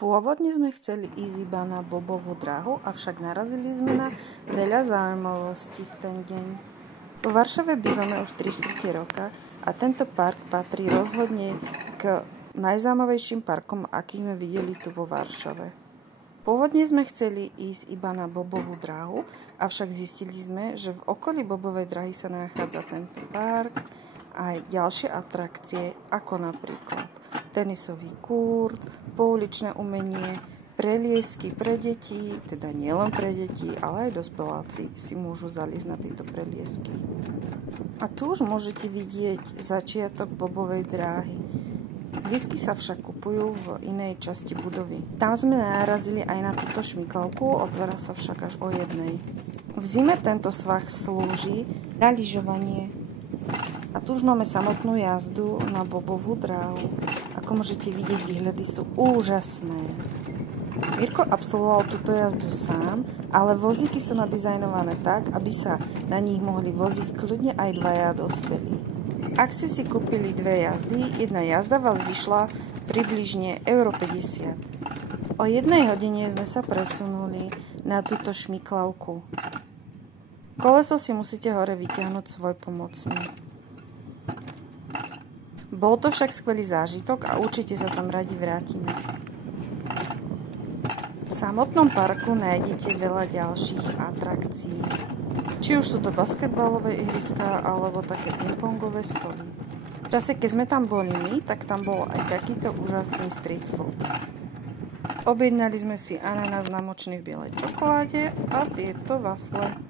Pôvodne sme chceli ísť iba na Bobovú dráhu, avšak narazili sme na veľa zaujímavostí v ten deň. Vo Varšave bývame už 3/4 roka a tento park patrí rozhodne k najzaujímavejším parkom, aký sme videli tu vo Varšave. Pôvodne sme chceli ísť iba na Bobovú dráhu, avšak zistili sme, že v okolí Bobovej dráhy sa nachádza tento park a aj ďalšie atrakcie, ako napríklad tenisový kurt, pouličné umenie, preliesky pre deti, teda nielen pre deti, ale aj dospeláci si môžu zaliesť na tieto preliesky. A tu už môžete vidieť začiatok Bobovej dráhy. Lístky sa však kupujú v inej časti budovy. Tam sme narazili aj na túto šmyklavku, otvára sa však až o 1:00. V zime tento svah slúži na lyžovanie. A tu už máme samotnú jazdu na Bobovú dráhu. Ako môžete vidieť, výhľady sú úžasné. Mirko absolvoval túto jazdu sám, ale vozíky sú nadizajnované tak, aby sa na nich mohli voziť kľudne aj dvaja dospelí. Ak ste si kúpili dve jazdy, jedna jazda vás vyšla približne €50. O 1:00 sme sa presunuli na túto šmyklavku. Koleso si musíte hore vyťahnuť svoj pomocný. Bol to však skvelý zážitok a určite sa tam radi vrátime. V samotnom parku nájdete veľa ďalších atrakcií. Či už sú to basketbalové ihriská alebo také pingpongové stoly. V čase, keď sme tam boli my, tak tam bol aj takýto úžasný street food. Objednali sme si ananás namočený v bielej čokoláde a tieto wafle.